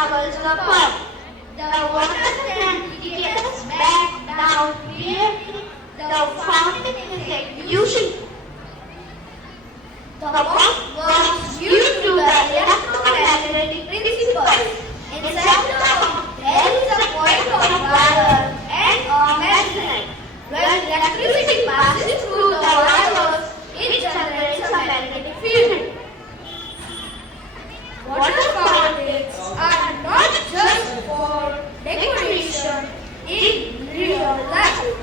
travels the pump. The water then gets back down clearly the fountain effect using. The pump works due to the electromagnetic principles. Inside the pump, there is a point of wire and a magnet. When electricity passes through the wires, it generates a magnetic field. Water fountains are not just for decoration in real life.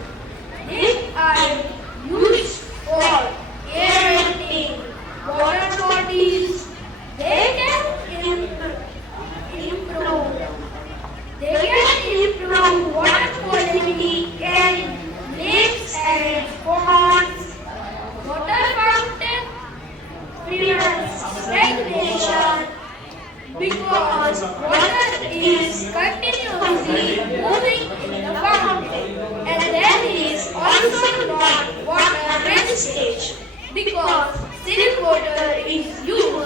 They are used for aerating water bodies. They can improve water quality in lakes and ponds. Water fountain prevents stagnation because water is continuously moving in the fountain, and there is also not water wastage because still water is used.